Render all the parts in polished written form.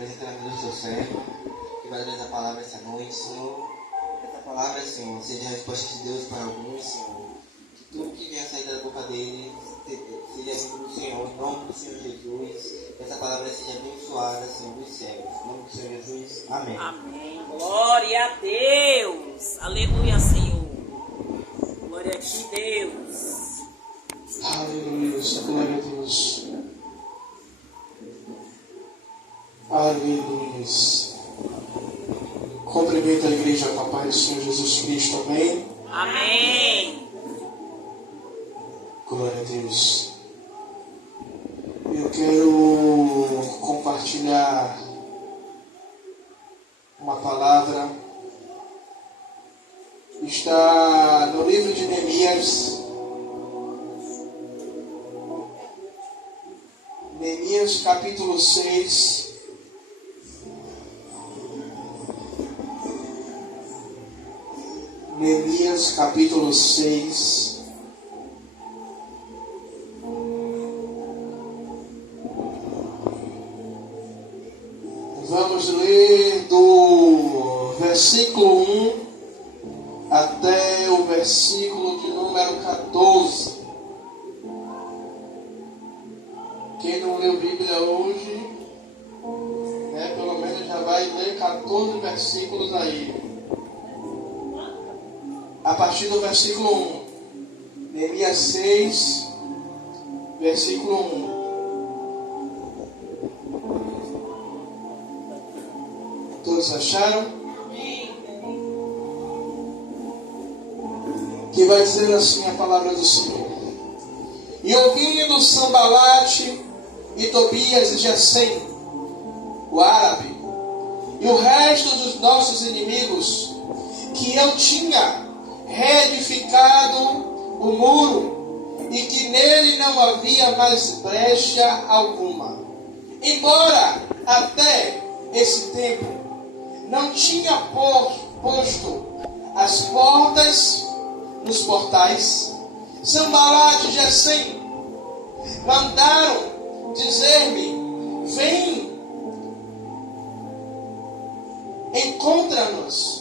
apresenta na vida do seu servo, que vai trazer a palavra essa noite, Senhor. Essa palavra, Senhor, seja a resposta de Deus para alguns, Senhor. Que tudo que venha sair da boca dele seja vindo do Senhor, em nome do Senhor Jesus. Que essa palavra seja abençoada, Senhor, dos céus. Em nome do Senhor Jesus. Amém. Amém. Glória a Deus. Aleluia, Senhor. Glória a ti, Deus. Aleluia, glória a Deus. Aleluia. Cumprimento a igreja com a paz do Senhor Jesus Cristo, amém? Amém. Glória a Deus. Eu quero compartilhar uma palavra. Está no livro de Neemias. Neemias capítulo 6. Neemias capítulo 6. Vamos ler do versículo 1 até o versículo de número 14. Quem não leu Bíblia hoje, pelo menos já vai ler 14 versículos aí. A partir do versículo 1. Neemias 6, versículo 1. Todos acharam? Que vai dizer assim a palavra do Senhor. E ouvindo Sambalate e Tobias e Gesem, o árabe, e o resto dos nossos inimigos, que eu tinha reedificado o muro e que nele não havia mais brecha alguma, embora até esse tempo não tinha posto as portas nos portais, Sambalate e Gesem mandaram dizer-me: vem, encontra-nos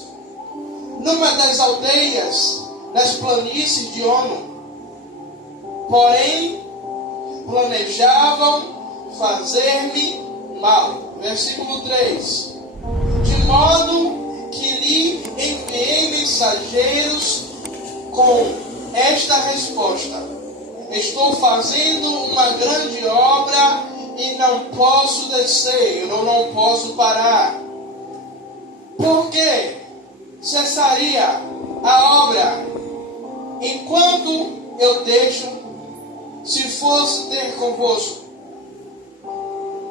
numa das aldeias das planícies de Ono. Porém, planejavam fazer-me mal. Versículo 3. De modo que lhe enviei mensageiros com esta resposta: estou fazendo uma grande obra e não posso descer, eu não posso parar. Por que cessaria a obra enquanto eu deixo, se fosse ter convosco?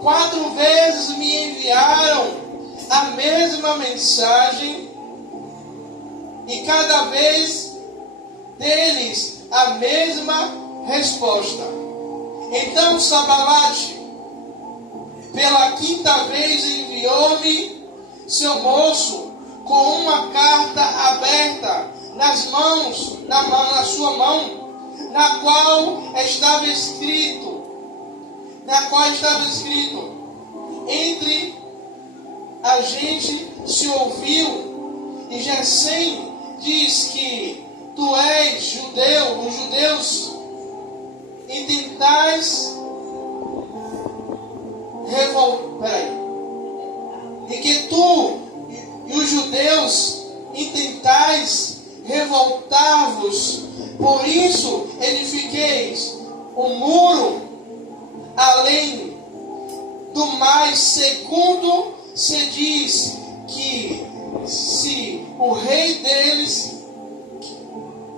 4 vezes me enviaram a mesma mensagem e cada vez deles a mesma resposta. Então Sambalate pela 5ª vez enviou-me seu moço com uma carta aberta na sua mão, na qual estava escrito, entre a gente se ouviu, e Gesem diz que tu és judeu, os judeus intentais e que tu e os judeus intentais revoltar-vos, por isso edifiqueis o muro além do mais, segundo se diz que se o rei deles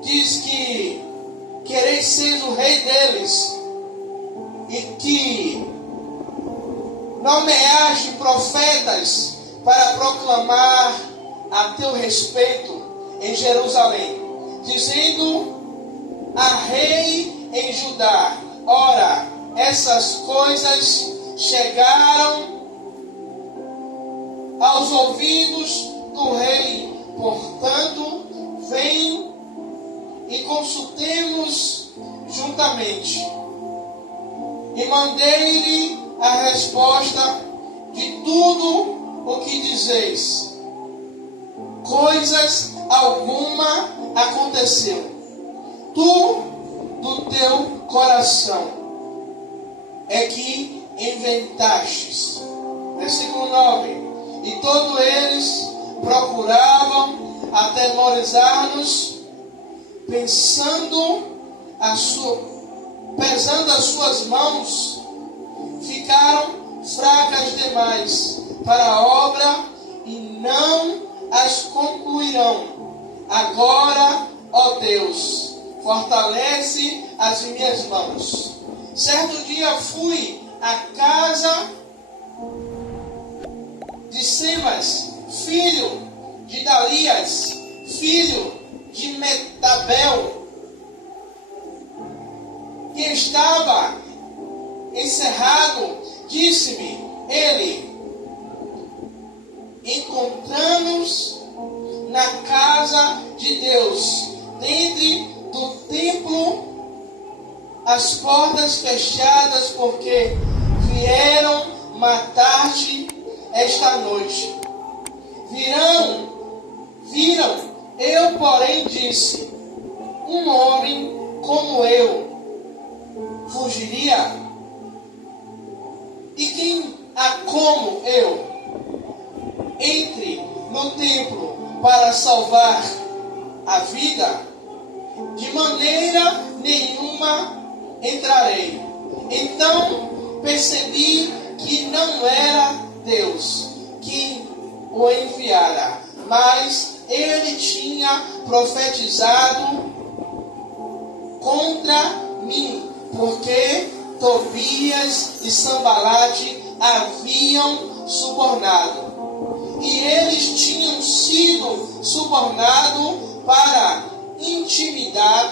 diz que quereis ser o rei deles, e que nomeaste profetas para proclamar a teu respeito em Jerusalém, dizendo a rei em Judá: ora, essas coisas chegaram aos ouvidos do rei, portanto, vem e consultemos juntamente. E mandei-lhe a resposta de tudo o que dizeis. Coisas alguma aconteceu. Tu, do teu coração, é que inventastes. Versículo 9. E todos eles procuravam atemorizar-nos, pesando as suas mãos, ficaram fracas demais para a obra e não as concluirão. Agora, ó Deus, fortalece as minhas mãos. Certo dia fui à casa de Simas, filho de Dalias, filho de Metabel, que estava encerrado. Disse-me ele: encontramos na casa de Deus, dentro do templo, as portas fechadas, porque vieram matar-te esta noite. Viram, eu porém disse: um homem como eu fugiria? E quem há como eu entre no templo para salvar a vida? De maneira nenhuma entrarei. Então percebi que não era Deus quem o enviara, mas ele tinha profetizado contra mim, porque Tobias e Sambalate haviam subornado. E eles tinham sido subornados para me intimidar,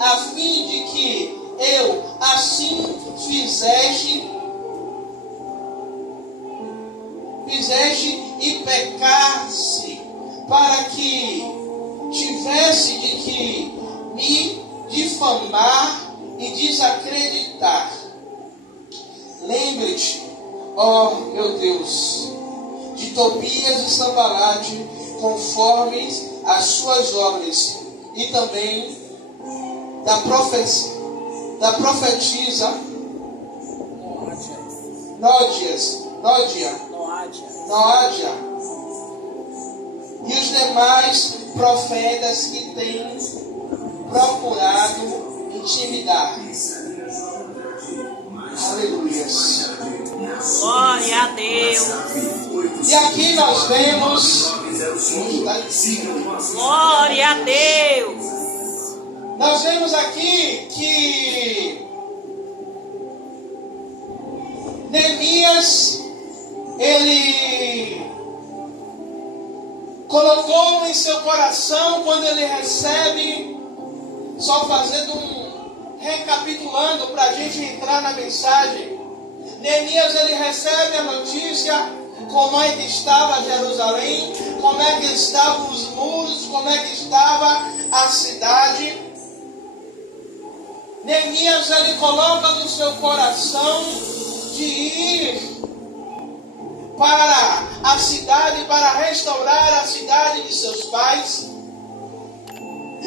a fim de que eu assim fizesse e pecasse, para que tivesse de que me difamar e desacreditar. Lembre-te, ó meu Deus, de Tobias e Sambalate, conforme as suas obras, e também da profetisa Noádia, e os demais profetas que têm procurado intimidar. Aleluia. Glória a Deus. E aqui nós vemos, Glória a Deus. nós vemos aqui que Neemias, ele colocou em seu coração, quando ele recebe, só fazendo recapitulando para a gente entrar na mensagem. Neemias, ele recebe a notícia, como é que estava Jerusalém, como é que estavam os muros, como é que estava a cidade. Neemias, ele coloca no seu coração de ir para a cidade, para restaurar a cidade de seus pais.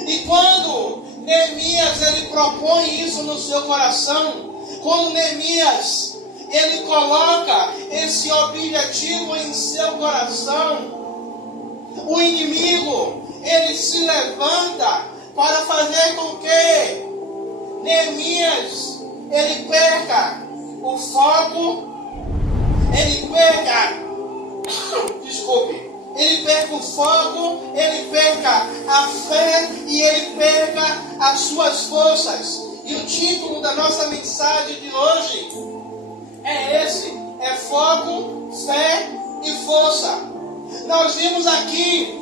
E quando Neemias, ele propõe isso no seu coração, quando Neemias, ele coloca esse objetivo em seu coração, o inimigo, ele se levanta para fazer com que Neemias, ele perca o foco, ele perca o foco, ele perca a fé e ele perca as suas forças. E o título da nossa mensagem de hoje é esse: é foco, fé e força. Nós vimos aqui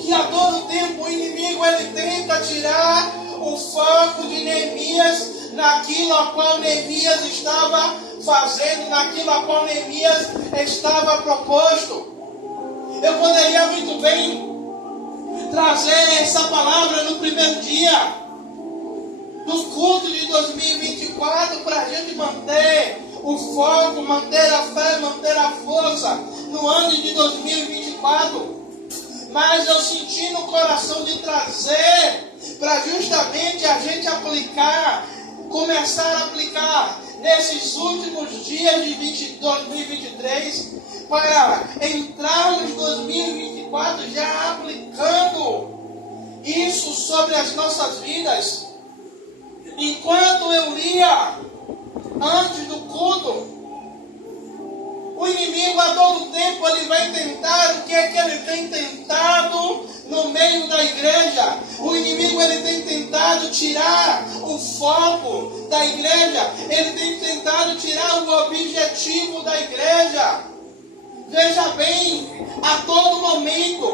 que a todo tempo o inimigo, ele tenta tirar o foco de Neemias naquilo a qual Neemias estava fazendo, naquilo a qual Neemias estava proposto. Eu poderia muito bem trazer essa palavra no primeiro dia do culto de 2024 para a gente manter o foco, manter a fé, manter a força no ano de 2024. Mas eu senti no coração de trazer para justamente a gente aplicar, começar a aplicar nesses últimos dias de 2023, para entrarmos em 2024 já aplicando isso sobre as nossas vidas. Enquanto eu lia antes do culto, o inimigo a todo tempo ele vai tentar. O que é que ele tem tentado no meio da igreja? O inimigo ele tem tentado tirar o foco da igreja. Ele tem tentado tirar o objetivo da igreja. Veja bem, a todo momento,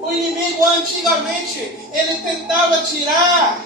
o inimigo antigamente ele tentava tirar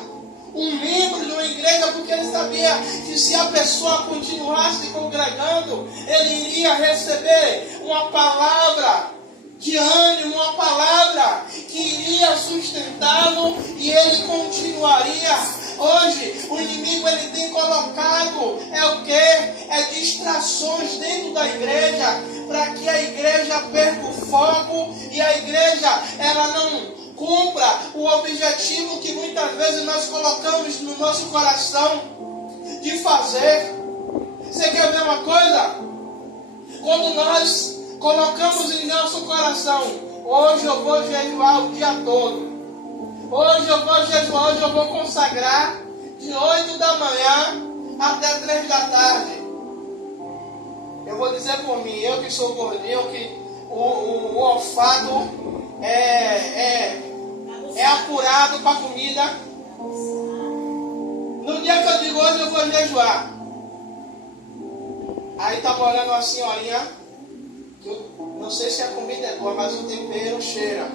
um membro de uma igreja, porque ele sabia que se a pessoa continuasse congregando, ele iria receber uma palavra de ânimo, uma palavra que iria sustentá-lo e ele continuaria. Hoje, o inimigo ele tem colocado, é distrações dentro da igreja, para que a igreja perca o foco e a igreja ela não cumpra o objetivo que muitas vezes nós colocamos no nosso coração de fazer. Você quer ver uma coisa? Quando nós colocamos em nosso coração, hoje eu vou jejuar o dia todo, hoje eu vou jejuar, hoje eu vou consagrar de 8 da manhã até 3 da tarde. Eu vou dizer por mim, eu que sou gordinho, que o olfato é apurado para comida. No dia que eu digo hoje eu vou jejuar, aí estava olhando uma senhorinha, que eu não sei se a comida é boa, mas o tempero cheira.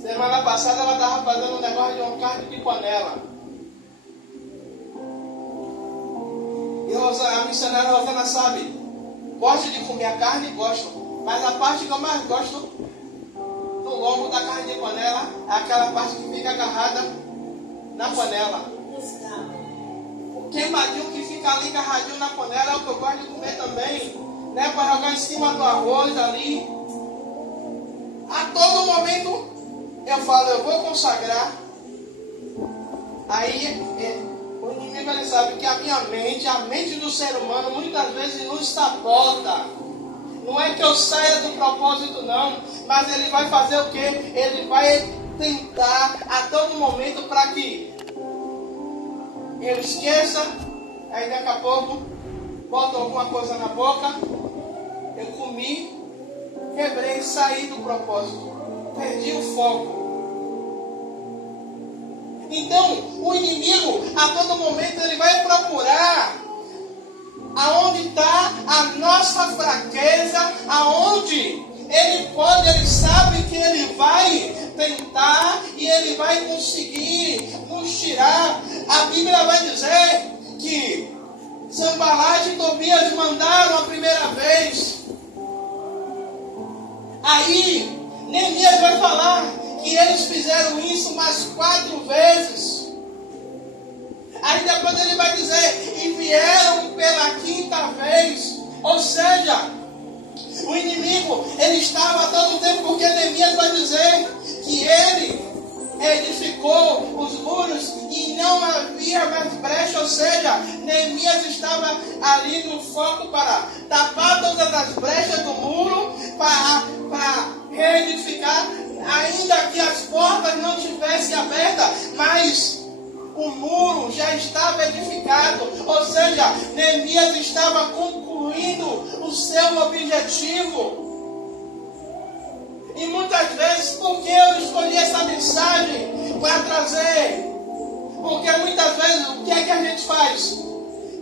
Semana passada ela estava fazendo um negócio de uma carne de panela. E a missionária Rosana sabe, gosto de comer a carne, gosto, mas a parte que eu mais gosto do lombo da carne de panela é aquela parte que fica agarrada na panela. O queimadinho que fica ali agarradinho na panela é o que eu gosto de comer também, né? Para jogar em cima do arroz ali. A todo momento eu falo, eu vou consagrar. Aí o inimigo ele sabe que a mente do ser humano muitas vezes nos sabota. Não é que eu saia do propósito não, mas ele vai fazer o quê? Ele vai tentar a todo momento para que eu esqueça, aí daqui a pouco boto alguma coisa na boca, eu comi, quebrei, saí do propósito, perdi o foco. Então, o inimigo, a todo momento, ele vai procurar aonde está a nossa fraqueza, aonde ele sabe que ele vai tentar e ele vai conseguir nos tirar. A Bíblia vai dizer que Sanbalat e Tobias mandaram a primeira vez. Aí, Neemias vai falar que eles fizeram isso mais 4 vezes. Aí depois ele vai dizer, e vieram pela 5ª vez. Ou seja, o inimigo, ele estava todo o tempo, porque Neemias vai dizer que ele edificou os muros e não havia mais brecha. Ou seja, Neemias estava ali no foco para tapar todas as brechas do muro, para reedificar, ainda que as portas não tivessem abertas, mas o muro já estava edificado. Ou seja, Neemias estava concluindo o seu objetivo. E muitas vezes, por que eu escolhi essa mensagem para trazer? Porque muitas vezes, o que é que a gente faz?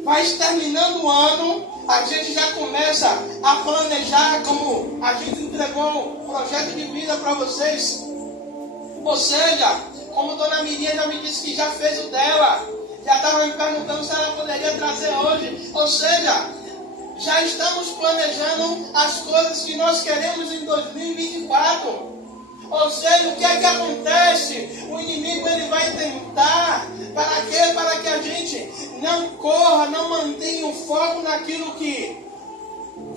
Mas terminando o ano, a gente já começa a planejar, como a gente entregou o projeto de vida para vocês. Ou seja, como Dona Miriam já me disse que já fez o dela, já estava me perguntando se ela poderia trazer hoje. Ou seja, já estamos planejando as coisas que nós queremos em 2024. Ou seja, o que é que acontece? O inimigo ele vai tentar para que a gente não corra, não mantenha o foco naquilo que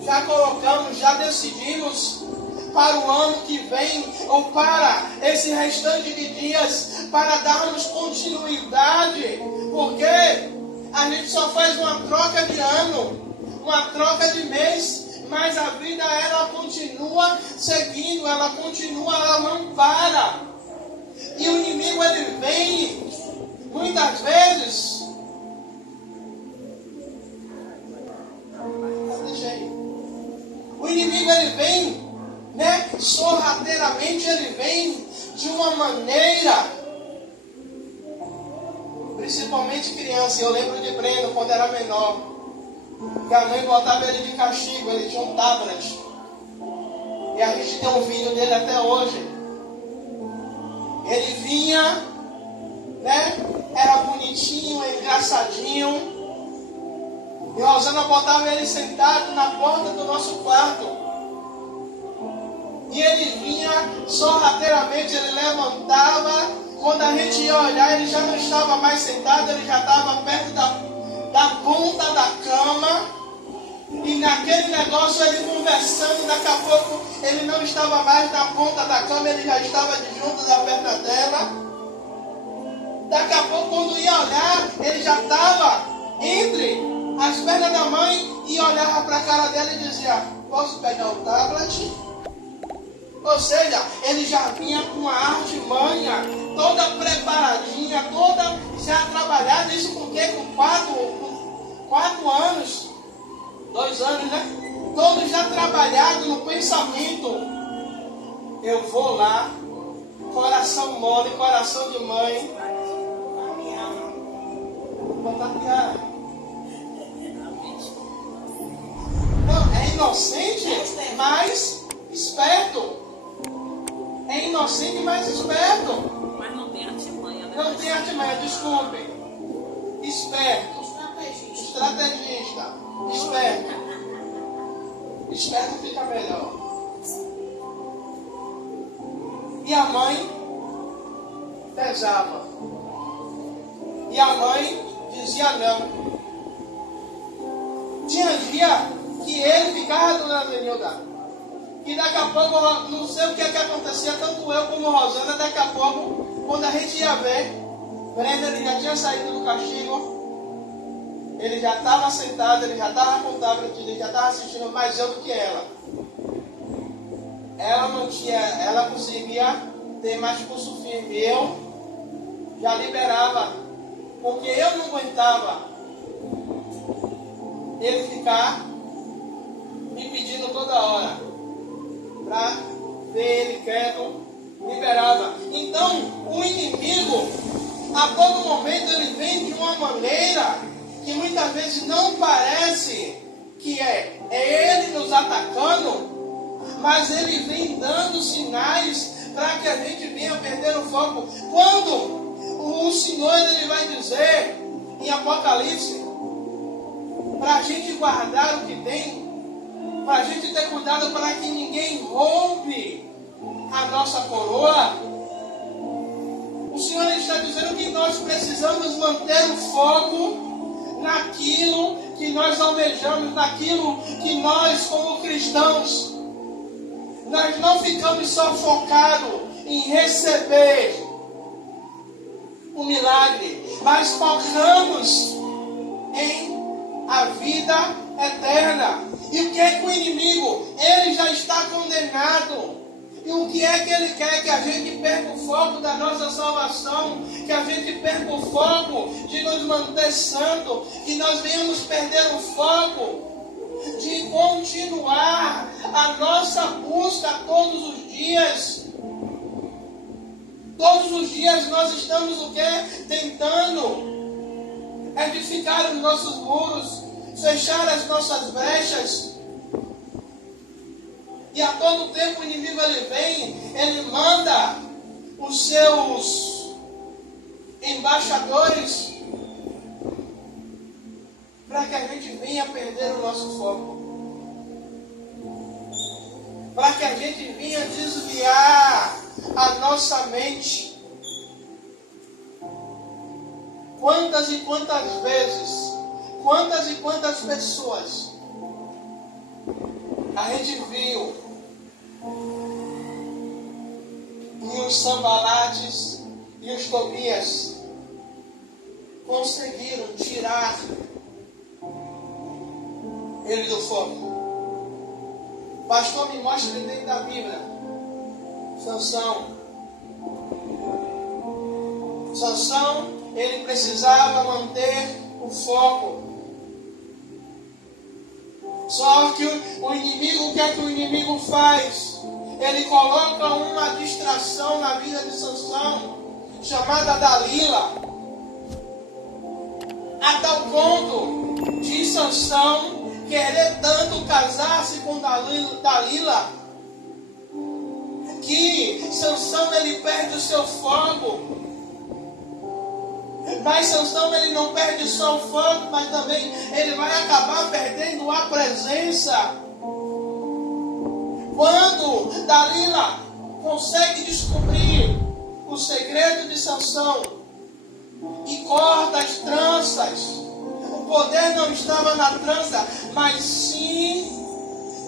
já colocamos, já decidimos para o ano que vem, ou para esse restante de dias, para darmos continuidade, porque a gente só faz uma troca de ano, uma troca de mês, mas a vida ela continua seguindo, ela continua, ela não para. E o inimigo ele vem, muitas vezes, o inimigo ele vem, sorrateiramente ele vem de uma maneira, principalmente criança. Eu lembro de Breno quando era menor, que a mãe botava ele de castigo, ele tinha um tablet, e a gente tem um vídeo dele até hoje. Ele vinha, era bonitinho, engraçadinho, e Rosana botava ele sentado na porta do nosso quarto. E ele vinha sorrateiramente, ele levantava. Quando a gente ia olhar, ele já não estava mais sentado, ele já estava perto da ponta da cama. E naquele negócio, ele conversando, daqui a pouco ele não estava mais na ponta da cama, ele já estava junto da perna dela. Daqui a pouco, quando ia olhar, ele já estava entre as pernas da mãe e olhava para a cara dela e dizia: posso pegar o tablet? Ou seja, ele já vinha com a artimanha toda preparadinha, toda já trabalhada. Isso com o quê? Com 4 anos, 2 anos, todo já trabalhado no pensamento. Eu vou lá, coração mole, coração de mãe. Não, é inocente, mas esperto. É inocente, mas esperto. Mas não tem artimanha, né? Não tem artimanha, desculpe. Esperto. Estrategista. Esperto. Esperto fica melhor. E a mãe pesava. E a mãe dizia não. Tinha dia que ele ficava do lado de Nilda. E daqui a pouco, não sei o que acontecia, tanto eu como Rosana, daqui a pouco, quando a gente ia ver, Brenda ele já tinha saído do castigo, ele já estava sentado, ele já estava com o tablet, ele já estava assistindo mais eu do que ela. Ela conseguia ter mais pulso firme, eu já liberava, porque eu não aguentava ele ficar me pedindo toda hora. Para ver ele quieto, liberava. Então, o inimigo, a todo momento, ele vem de uma maneira que muitas vezes não parece que é ele nos atacando, mas ele vem dando sinais para que a gente venha perder o foco. Quando o Senhor ele vai dizer em Apocalipse para a gente guardar o que tem, para a gente ter cuidado para que ninguém roube a nossa coroa. O Senhor está dizendo que nós precisamos manter o foco naquilo que nós almejamos, naquilo que nós, como cristãos, nós não ficamos só focados em receber o milagre, mas focamos em a vida eterna. E o que é que o inimigo? Ele já está condenado. E o que é que ele quer? Que a gente perca o foco da nossa salvação, que a gente perca o foco de nos manter santo, que nós venhamos perder o foco de continuar a nossa busca todos os dias. Todos os dias nós estamos o quê? Tentando edificar os nossos muros, fechar as nossas brechas. E a todo tempo o inimigo ele vem, ele manda os seus embaixadores para que a gente venha perder o nosso foco, para que a gente venha desviar a nossa mente. Quantas e quantas vezes Quantas e quantas pessoas a gente viu que os Sanbalates e os Tobias conseguiram tirar ele do fogo. Pastor, me mostre dentro da Bíblia. Sansão, ele precisava manter o foco. Só que o inimigo, o que é que o inimigo faz? Ele coloca uma distração na vida de Sansão, chamada Dalila, a tal ponto de Sansão querer tanto casar-se com Dalila, que Sansão ele perde o seu foco. Mas Sansão ele não perde só o foco, mas também ele vai acabar perdendo a presença. Quando Dalila consegue descobrir o segredo de Sansão e corta as tranças, o poder não estava na trança, mas sim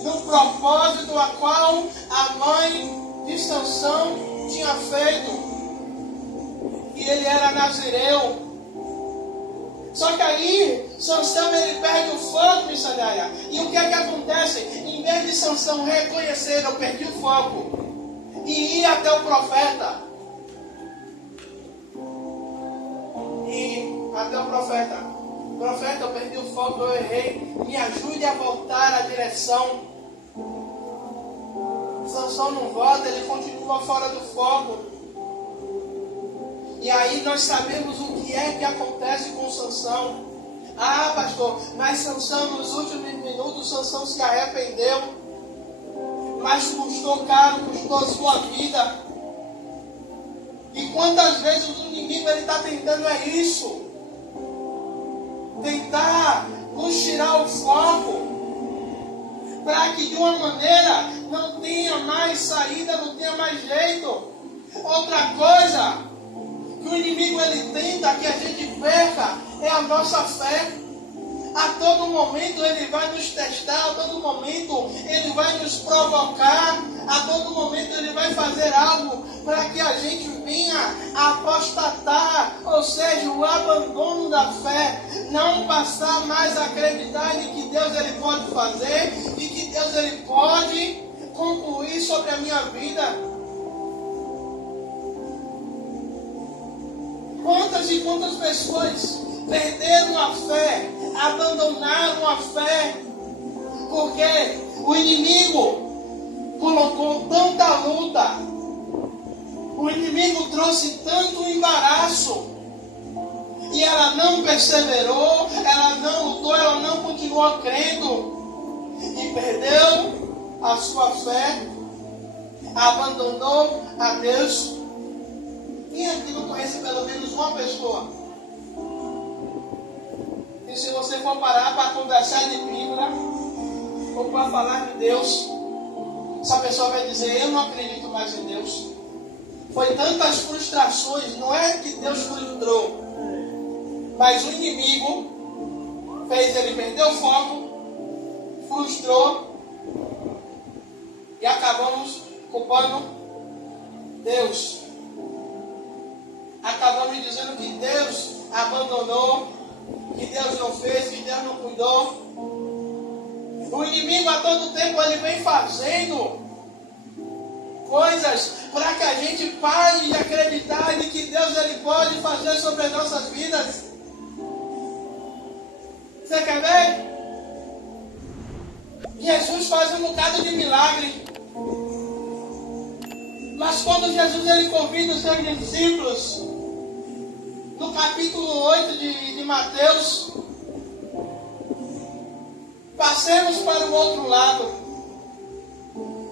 no propósito a qual a mãe de Sansão tinha feito. E ele era nazireu. Só que aí Sansão ele perde o foco, missionária. E o que é que acontece? Em vez de Sansão reconhecer, eu perdi o foco e ir até o profeta, profeta, eu perdi o foco, eu errei, me ajude a voltar à direção. Sansão não volta, ele continua fora do foco. E aí nós sabemos o que é que acontece com Sansão. Ah, pastor, mas Sansão nos últimos minutos, Sansão se arrependeu. Mas custou caro, custou sua vida. E quantas vezes o inimigo está tentando isso? Tentar nos tirar o foco, para que de uma maneira não tenha mais saída, não tenha mais jeito. Outra coisa que o inimigo ele tenta que a gente perca é a nossa fé. A todo momento ele vai nos testar, a todo momento ele vai nos provocar, a todo momento ele vai fazer algo para que a gente venha a apostatar, ou seja, o abandono da fé, não passar mais a acreditar em que Deus ele pode fazer e que Deus ele pode concluir sobre a minha vida. Quantas e quantas pessoas perderam a fé, abandonaram a fé, porque o inimigo colocou tanta luta, o inimigo trouxe tanto embaraço, e ela não perseverou, ela não lutou, ela não continuou crendo, e perdeu a sua fé, abandonou a Deus. Quem aqui não conhece pelo menos uma pessoa? E se você for parar para conversar de Bíblia, ou para falar de Deus, essa pessoa vai dizer, eu não acredito mais em Deus. Foi tantas frustrações, não é que Deus frustrou, mas o inimigo fez ele perder o foco, frustrou, e acabamos culpando Deus. Acabamos dizendo que Deus abandonou, que Deus não fez, que Deus não cuidou. O inimigo a todo tempo ele vem fazendo coisas para que a gente pare de acreditar de que Deus ele pode fazer sobre as nossas vidas. Você quer ver? Jesus faz um bocado de milagre. Mas quando Jesus ele convida os seus discípulos, no capítulo 8 de Mateus, passemos para o outro lado.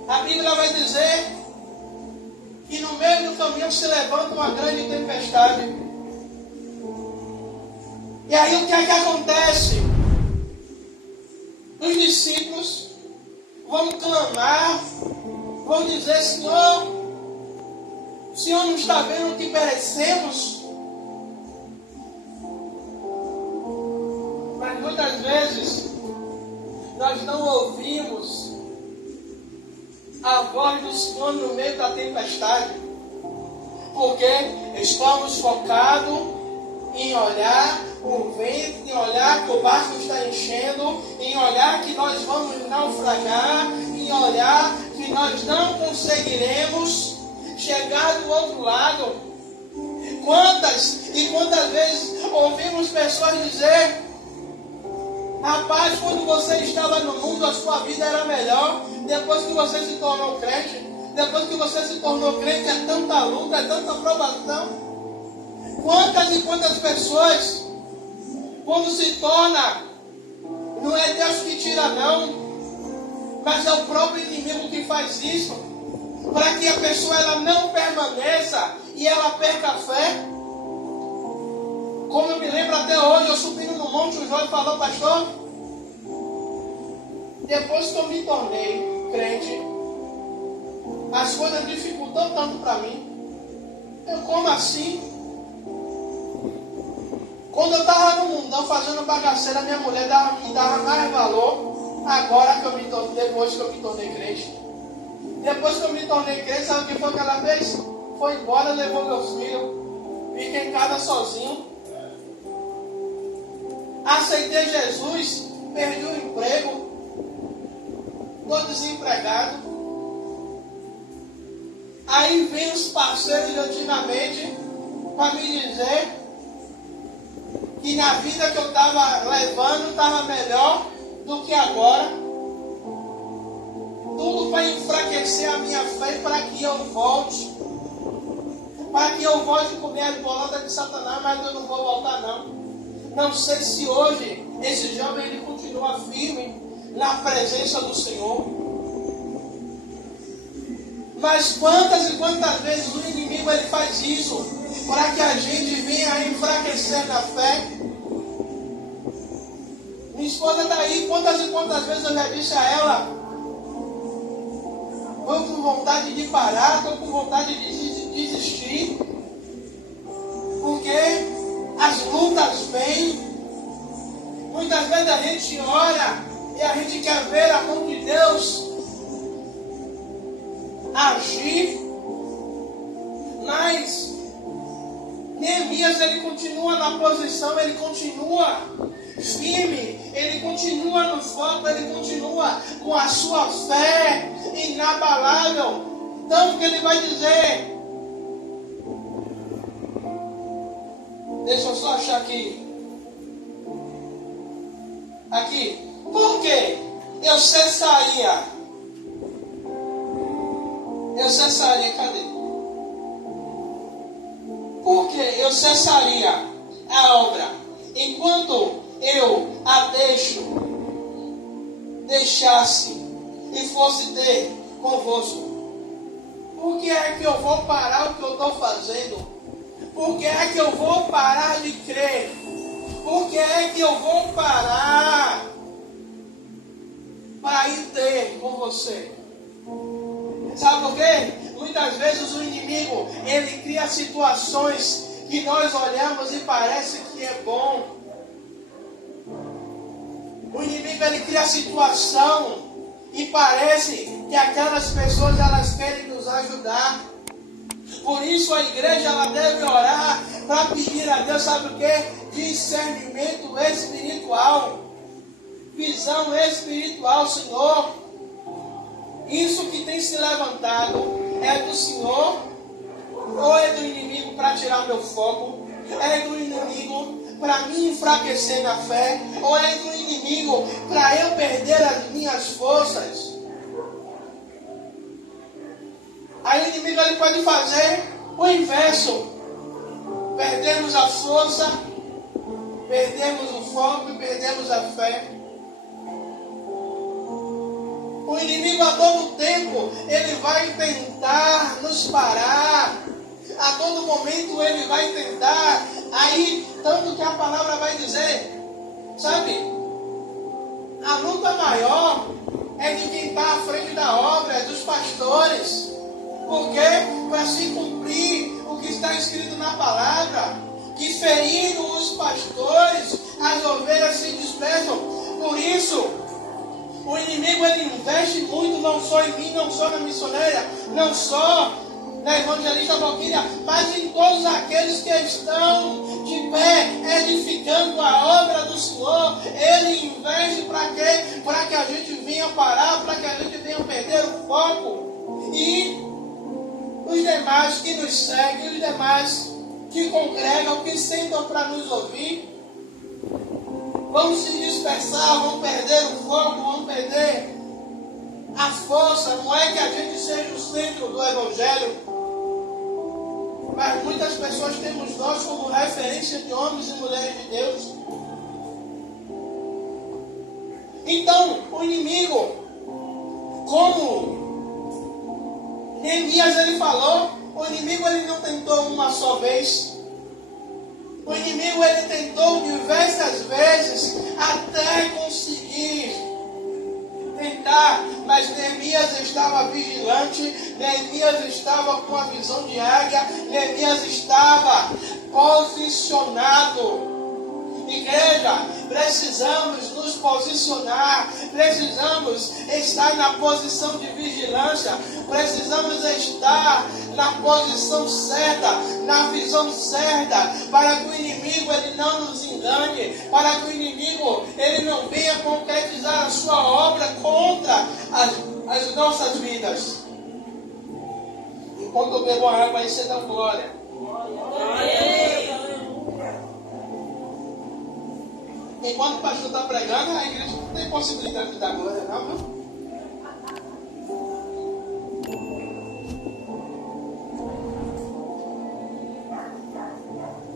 A Bíblia vai dizer que no meio do caminho se levanta uma grande tempestade. E aí o que é que acontece? Os discípulos vão clamar, vão dizer, Senhor, o Senhor não está vendo que perecemos? Mas no quantas vezes nós não ouvimos a voz do Senhor no meio da tempestade? Porque estamos focados em olhar o vento, em olhar que o barco está enchendo, em olhar que nós vamos naufragar, em olhar que nós não conseguiremos chegar do outro lado. Quantas e quantas vezes ouvimos pessoas dizer: rapaz, quando você estava no mundo, a sua vida era melhor. Depois que você se tornou crente, depois que você se tornou crente, é tanta luta, é tanta provação. Quantas e quantas pessoas, quando se torna, não é Deus que tira não, mas é o próprio inimigo que faz isso, para que a pessoa ela não permaneça e ela perca a fé. Como eu me lembro até hoje, eu subindo no monte, o João falou: pastor, depois que eu me tornei crente, as coisas dificultam tanto para mim. Eu, como assim? Quando eu estava no mundão fazendo bagaceira, minha mulher me dava mais valor. Agora que eu me tornei, depois que eu me tornei crente. Depois que eu me tornei crente, sabe o que foi que ela fez? Foi embora, levou meus filhos. Fiquei em casa sozinho. Aceitei Jesus, perdi o emprego. Estou desempregado. Aí vem os parceiros de antigamente para me dizer que na vida que eu estava levando estava melhor do que agora. Tudo para enfraquecer a minha fé, para que eu volte. Para que eu volte a comer a bolota de Satanás, mas eu não vou voltar não. Não sei se hoje esse jovem ele continua firme na presença do Senhor. Mas quantas e quantas vezes o inimigo ele faz isso para que a gente venha enfraquecer na fé? Minha esposa está aí, quantas e quantas vezes eu já disse a ela: estou com vontade de parar, estou com vontade de desistir, porque as lutas vêm. Muitas vezes a gente ora e a gente quer ver a mão de Deus agir, mas Neemias ele continua na posição, ele continua firme, ele continua no foco, ele continua com a sua fé inabalável. Tanto que ele vai dizer, deixa eu só achar aqui, porque eu cessaria, cadê? Porque eu cessaria a obra enquanto eu a deixasse e fosse ter convosco. Por que é que eu vou parar o que eu estou fazendo? Por que é que eu vou parar de crer? Por que é que eu vou parar para ir ter com você? Sabe por quê? Muitas vezes o inimigo, ele cria situações que nós olhamos e parece que é bom. O inimigo, ele cria situação e parece que aquelas pessoas, elas querem nos ajudar. Por isso a igreja, ela deve orar para pedir a Deus, sabe o quê? Discernimento espiritual. Visão espiritual, Senhor. Isso que tem se levantado é do Senhor ou é do inimigo para tirar meu foco? É do inimigo para me enfraquecer na fé? Ou é do inimigo para eu perder as minhas forças? Aí o inimigo ele pode fazer o inverso. Perdemos a força, perdemos o foco e perdemos a fé. O inimigo a todo tempo, ele vai tentar nos parar. A todo momento ele vai tentar. Aí, tanto que a palavra vai dizer, sabe? A luta maior é de quem está à frente da obra, é dos pastores. Porque para se cumprir o que está escrito na palavra, que ferindo os pastores, as ovelhas se dispersam. Por isso, o inimigo ele investe muito, não só em mim, não só na missionária, não só na evangelista Valquíria, mas em todos aqueles que estão de pé, edificando a obra do Senhor. Ele investe para quê? Para que a gente venha parar, para que a gente venha perder o foco. E os demais que nos seguem, os demais que congregam, que sentam para nos ouvir, vão se dispersar, vão perder o foco, vão perder a força. Não é que a gente seja o centro do Evangelho, mas muitas pessoas temos nós como referência de homens e mulheres de Deus. Então, o inimigo, como Neemias ele falou, o inimigo ele não tentou uma só vez. O inimigo ele tentou diversas vezes até conseguir tentar, mas Neemias estava vigilante, Neemias estava com a visão de águia, Neemias estava posicionado. Igreja, precisamos nos posicionar, precisamos estar na posição de vigilância, precisamos estar na posição certa, na visão certa, para que o inimigo ele não nos engane, para que o inimigo ele não venha concretizar a sua obra contra as nossas vidas. Enquanto eu bebo a água aí, você dá glória. Enquanto o pastor está pregando, a igreja não tem possibilidade de dar glória, não, viu?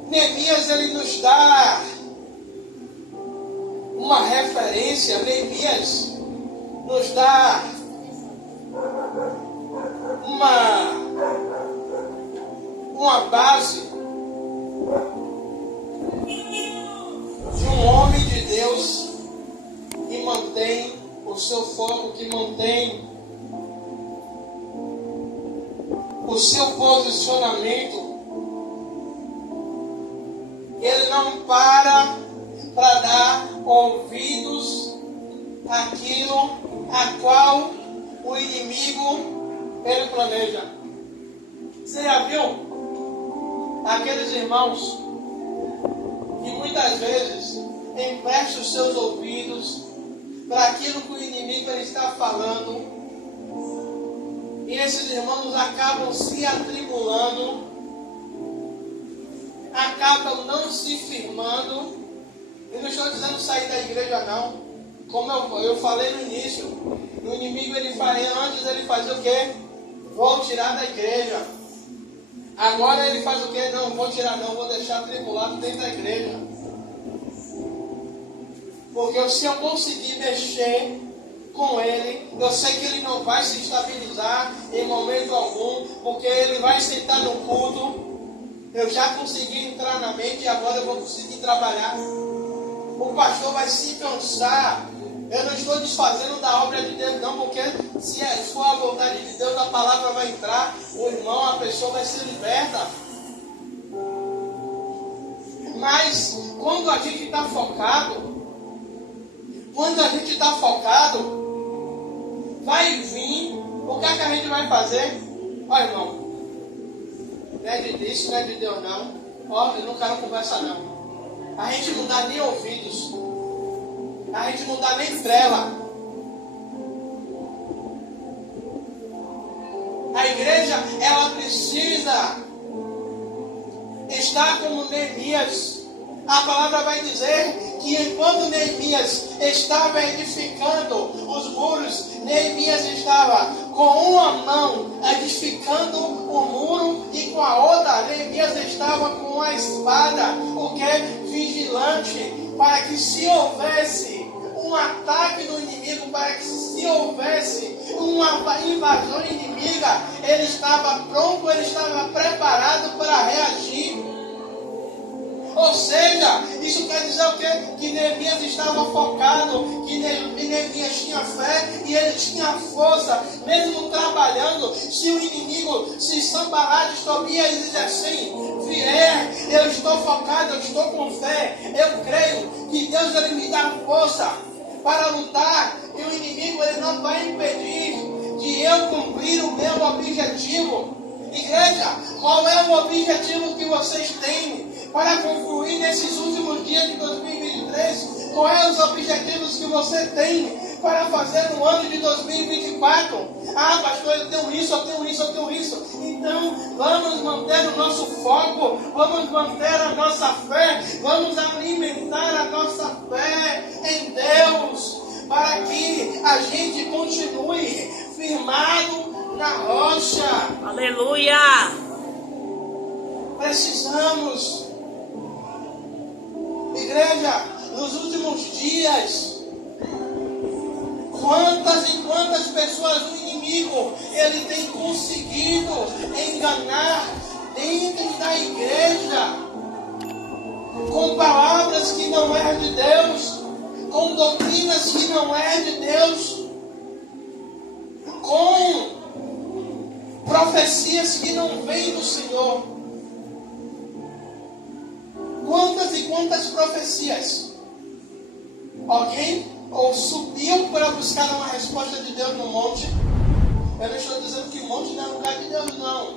Neemias, ele nos dá uma referência, Neemias nos dá uma base de um homem de Deus que mantém o seu foco, que mantém o seu posicionamento. Ele não para dar ouvidos àquilo a qual o inimigo ele planeja. Você já viu aqueles irmãos que muitas vezes emprestam os seus ouvidos para aquilo que o inimigo ele está falando, e esses irmãos acabam se atribulando, acabam não se firmando. Eu não estou dizendo sair da igreja não, como eu falei no início, o inimigo ele fazia, antes ele fazia o quê? Vou tirar da igreja. Agora ele faz o quê? Não vou tirar não, vou deixar atribulado dentro da igreja. Porque se eu conseguir mexer com ele, eu sei que ele não vai se estabilizar em momento algum, porque ele vai sentar no culto. Eu já consegui entrar na mente e agora eu vou conseguir trabalhar. O pastor vai se cansar. Eu não estou desfazendo da obra de Deus não, porque se for a vontade de Deus, a palavra vai entrar, o irmão, a pessoa vai ser liberta. Mas quando a gente está focado, vai vir, o que é que a gente vai fazer? Olha, irmão, não é de Deus, não é de Deus não. Ó, eu não quero conversa não. A gente não dá nem ouvidos. A gente não dá nem trela. A igreja, ela precisa estar como Neemias. A palavra vai dizer que enquanto Neemias estava edificando os muros, Neemias estava com uma mão edificando o muro e com a outra Neemias estava com a espada, o que é vigilante, para que se houvesse um ataque do inimigo, para que se houvesse uma invasão inimiga, ele estava pronto, ele estava preparado para reagir. Ou seja, isso quer dizer o quê? Que Neemias estava focado, que Neemias tinha fé e ele tinha força, mesmo trabalhando. Se o inimigo, se Sanbalat, Tobias diz assim, vier, eu estou focado, eu estou com fé, eu creio que Deus ele me dá força para lutar, e o inimigo ele não vai impedir de eu cumprir o meu objetivo. Igreja, qual é o objetivo que vocês têm para concluir nesses últimos dias de 2023? Quais os objetivos que você tem para fazer no ano de 2024? Ah, pastor, eu tenho isso, eu tenho isso, eu tenho isso. Então, vamos manter o nosso foco, vamos manter a nossa fé, vamos alimentar a nossa fé em Deus, para que a gente continue firmado na rocha. Aleluia! Precisamos, igreja, nos últimos dias, quantas e quantas pessoas o inimigo ele tem conseguido enganar dentro da igreja, com palavras que não é de Deus, com doutrinas que não é de Deus, com profecias que não vêm do Senhor. Quantas e quantas profecias? Alguém ou subiu para buscar uma resposta de Deus no monte? Eu não estou dizendo que o monte não é lugar de Deus, não.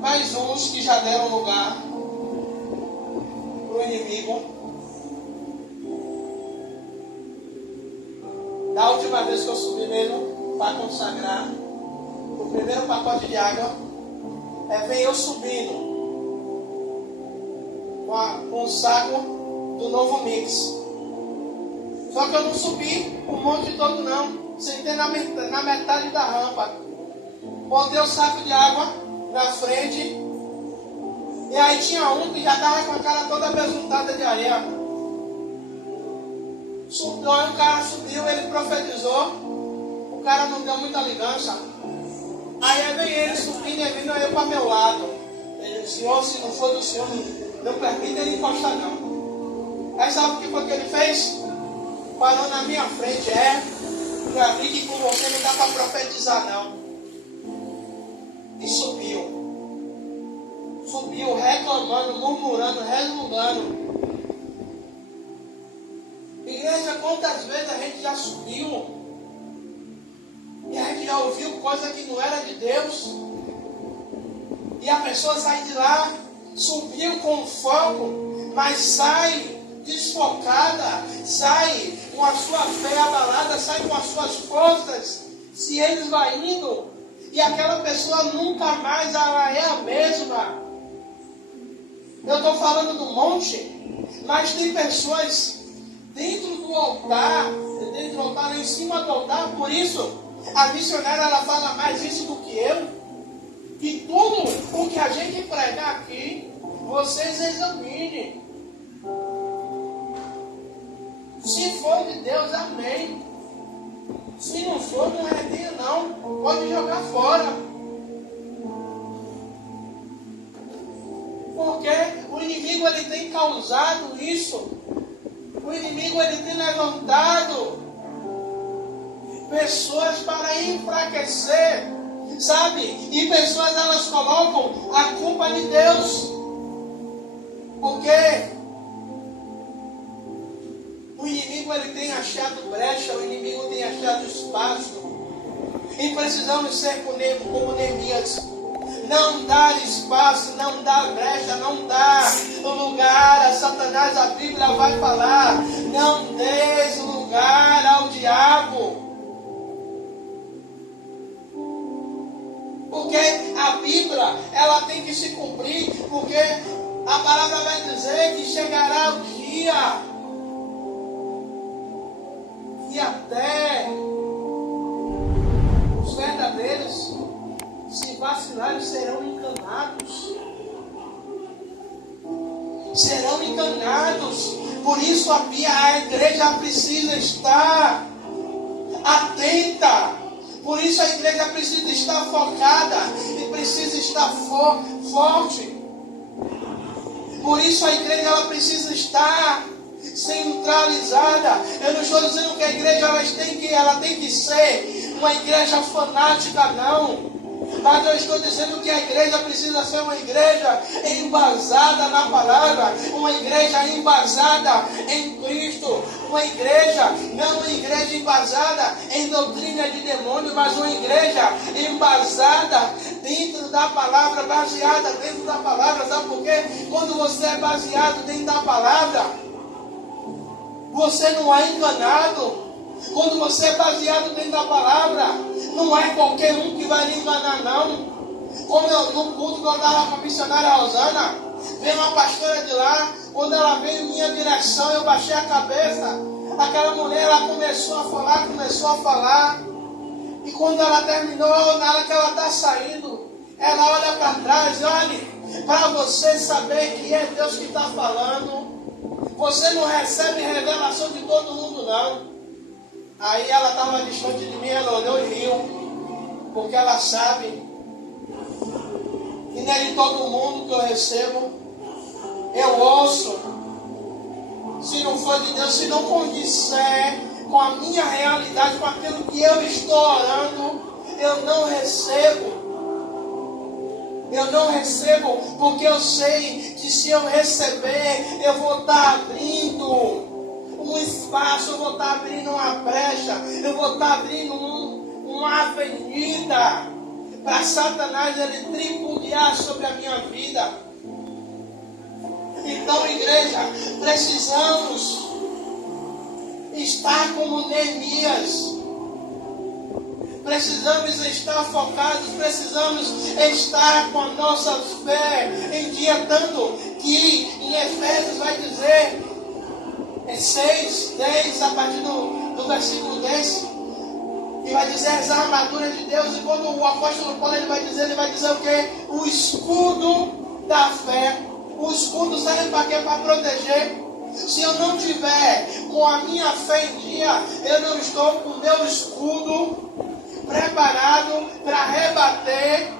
Mas uns que já deram lugar para o inimigo. Da última vez que eu subi mesmo para consagrar, o primeiro pacote de água, vem eu subindo com um saco do Novo Mix. Só que eu não subi o monte todo não. Sentei na metade da rampa. Botei o saco de água na frente. E aí tinha um que já estava com a cara toda besuntada de areia. Subiu, o cara subiu, ele profetizou. O cara não deu muita ligança. Aí vem ele subindo e vindo eu para meu lado. Ele disse, Senhor, se não for do Senhor, não permita ele encostar não. Aí sabe o que foi que ele fez? Parou na minha frente, já vi que com você não dá para profetizar não. E subiu. Subiu reclamando, murmurando, resmungando. Igreja, quantas vezes a gente já subiu e a gente já ouviu coisa que não era de Deus, e a pessoa sai de lá, subiu com foco, mas sai desfocada, sai com a sua fé abalada, sai com as suas forças, se eles vai indo, e aquela pessoa nunca mais ela é a mesma. Eu estou falando do monte, mas tem pessoas dentro do altar, em cima do altar. Por isso a missionária ela fala mais isso do que eu, que tudo o que a gente pregar aqui, vocês examinem. Se for de Deus, amém. Se não for, não retenha não, pode jogar fora. Porque o inimigo ele tem causado isso. O inimigo ele tem levantado pessoas para enfraquecer, sabe? E pessoas elas colocam a culpa de Deus. Porque o inimigo ele tem achado brecha, o inimigo tem achado espaço. E precisamos ser como Neemias. Não dar espaço, não dar brecha, não dar lugar a Satanás. A Bíblia vai falar, não des lugar ao diabo. Porque a Bíblia, ela tem que se cumprir, porque a palavra vai dizer que chegará o dia que até os verdadeiros, se vacilarem, serão enganados. Serão enganados. Por isso a igreja precisa estar atenta. Por isso a igreja precisa estar focada e precisa estar forte. Por isso a igreja ela precisa estar centralizada. Eu não estou dizendo que a igreja ela tem que ser uma igreja fanática, não. Mas eu estou dizendo que a igreja precisa ser uma igreja embasada na palavra, uma igreja embasada em Cristo, uma igreja, não uma igreja embasada em doutrina de demônio, mas uma igreja embasada dentro da palavra, baseada dentro da palavra. Sabe por quê? Quando você é baseado dentro da palavra, você não é enganado. Quando você é baseado dentro da palavra, não é qualquer um que vai lhe enganar, não. Como eu, no culto que eu estava com a missionária Rosana, veio uma pastora de lá, quando ela veio em minha direção, eu baixei a cabeça. Aquela mulher, ela começou a falar. E quando ela terminou, na hora que ela está saindo, ela olha para trás e olha, para você saber que é Deus que está falando. Você não recebe revelação de todo mundo, não. Aí ela estava distante de mim, ela olhou e riu, porque ela sabe. E não é de todo mundo que eu recebo. Eu ouço. Se não for de Deus, se não condizer com a minha realidade, com aquilo que eu estou orando, eu não recebo. Eu não recebo, porque eu sei que se eu receber, eu vou estar abrindo um espaço, eu vou estar abrindo uma brecha, eu vou estar abrindo uma avenida para Satanás ele tripudiar sobre a minha vida. Então, igreja, precisamos estar como Neemias. Precisamos estar focados, precisamos estar com a nossa fé em dia, tanto que em Efésios vai dizer, 6, 10, a partir do versículo 10, e vai dizer as armaduras de Deus. E quando o apóstolo Paulo ele vai dizer o quê? O escudo da fé. O escudo serve para quê? Para proteger. Se eu não tiver com a minha fé em dia, eu não estou com o meu escudo preparado para rebater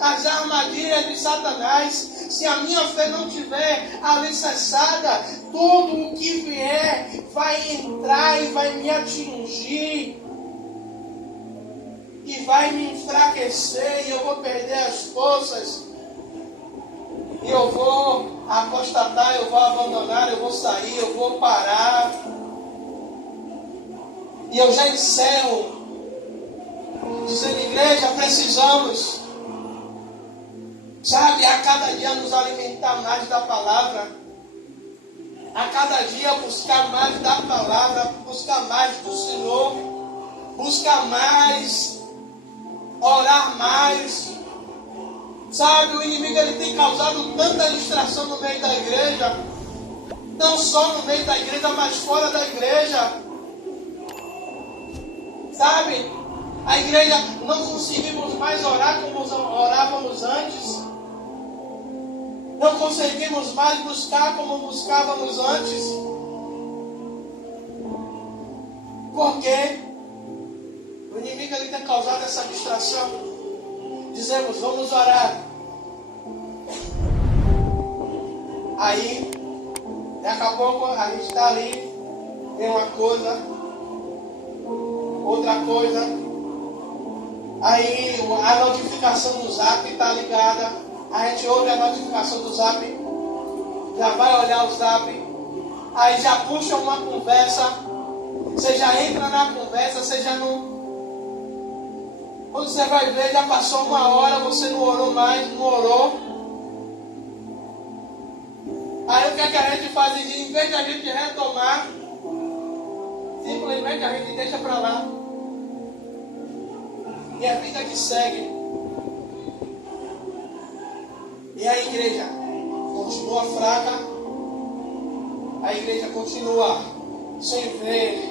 as armadilhas de Satanás. Se a minha fé não tiver alicerçada, tudo o que vier vai entrar e vai me atingir e vai me enfraquecer, e eu vou perder as forças, e eu vou apostatar, eu vou abandonar, eu vou sair, eu vou parar. E eu já encerro dizendo, igreja, precisamos, sabe, a cada dia nos alimentar mais da palavra, a cada dia buscar mais da palavra, buscar mais do Senhor, buscar mais, orar mais. Sabe, o inimigo ele tem causado tanta distração no meio da igreja, não só no meio da igreja, mas fora da igreja. Sabe, a igreja não conseguimos mais orar como orávamos antes. Não conseguimos mais buscar como buscávamos antes. Por quê? O inimigo ele tem causado essa distração. Dizemos, vamos orar. Aí, daqui a pouco a gente está ali, tem uma coisa, outra coisa. Aí a notificação do Zap está ligada. A gente ouve a notificação do Zap, já vai olhar o Zap. Aí já puxa uma conversa. Você já entra na conversa, você já não... Quando você vai ver, já passou uma hora, você não orou mais, não orou. Aí o que é que a gente faz? Em vez de a gente retomar, simplesmente a gente deixa para lá. E a vida que segue. E a igreja continua fraca. A igreja continua sem ver.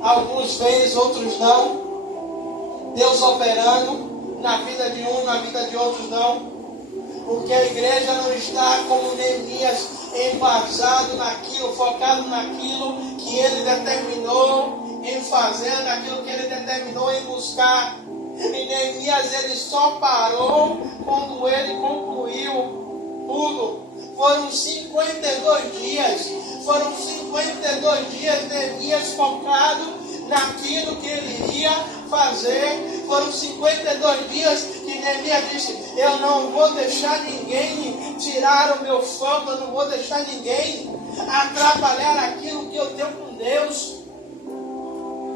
Alguns veem, outros não. Deus operando na vida de um, na vida de outros não. Porque a igreja não está como Neemias, embasado naquilo, focado naquilo que ele determinou em fazer, naquilo que ele determinou em buscar. E Neemias ele só parou quando ele concluiu tudo. Foram 52 dias. Foram 52 dias Neemias focado naquilo que ele iria fazer. Foram 52 dias que Neemias disse: eu não vou deixar ninguém tirar o meu foco, eu não vou deixar ninguém atrapalhar aquilo que eu tenho com Deus.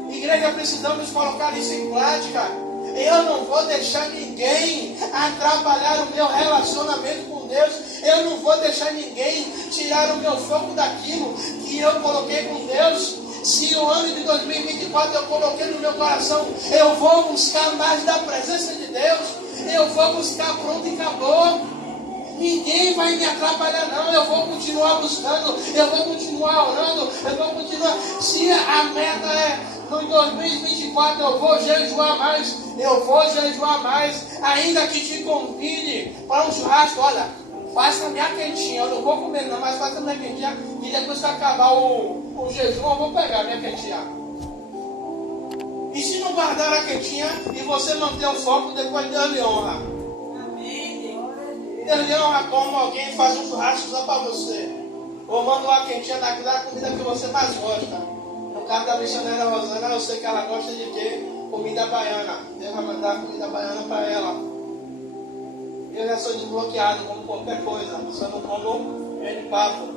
Igreja, precisamos colocar isso em prática. Eu não vou deixar ninguém atrapalhar o meu relacionamento com Deus. Eu não vou deixar ninguém tirar o meu foco daquilo que eu coloquei com Deus. Se o ano de 2024 eu coloquei no meu coração, eu vou buscar mais da presença de Deus. Eu vou buscar, pronto e acabou. Ninguém vai me atrapalhar, não. Eu vou continuar buscando, eu vou continuar orando, eu vou continuar. Se a meta é no 2024 eu vou jejuar mais, eu vou jejuar mais. Ainda que te convide para um churrasco, olha, faça a minha quentinha. Eu não vou comer não, mas faça a minha quentinha. E depois que acabar o jejum, eu vou pegar a minha quentinha. E se não guardar a quentinha e você manter o foco, depois Deus lhe honra. Deus lhe honra como alguém faz um churrasco só para você. Ou manda uma quentinha daquela comida que você mais gosta. No caso da missionária Rosana, eu sei que ela gosta de ter comida baiana. Deus vai mandar comida baiana para ela. Eu já sou desbloqueado, como qualquer coisa. Só não como de papo.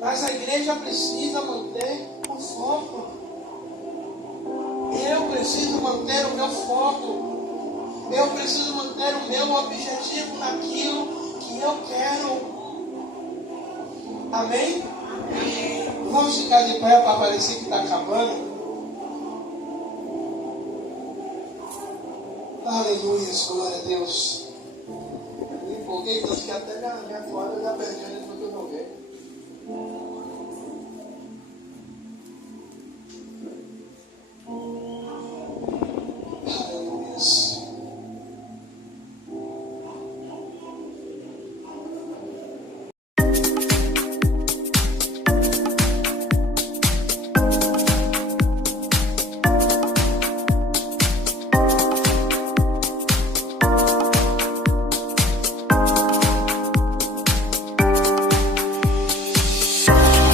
Mas a igreja precisa manter o foco. Eu preciso manter o meu foco. Eu preciso manter o meu objetivo naquilo que eu quero. Amém? Amém. Vamos ficar de pé para parecer que está acabando. Aleluia, glória a Deus. Eu me empolguei tanto que até minha toalha já perdi.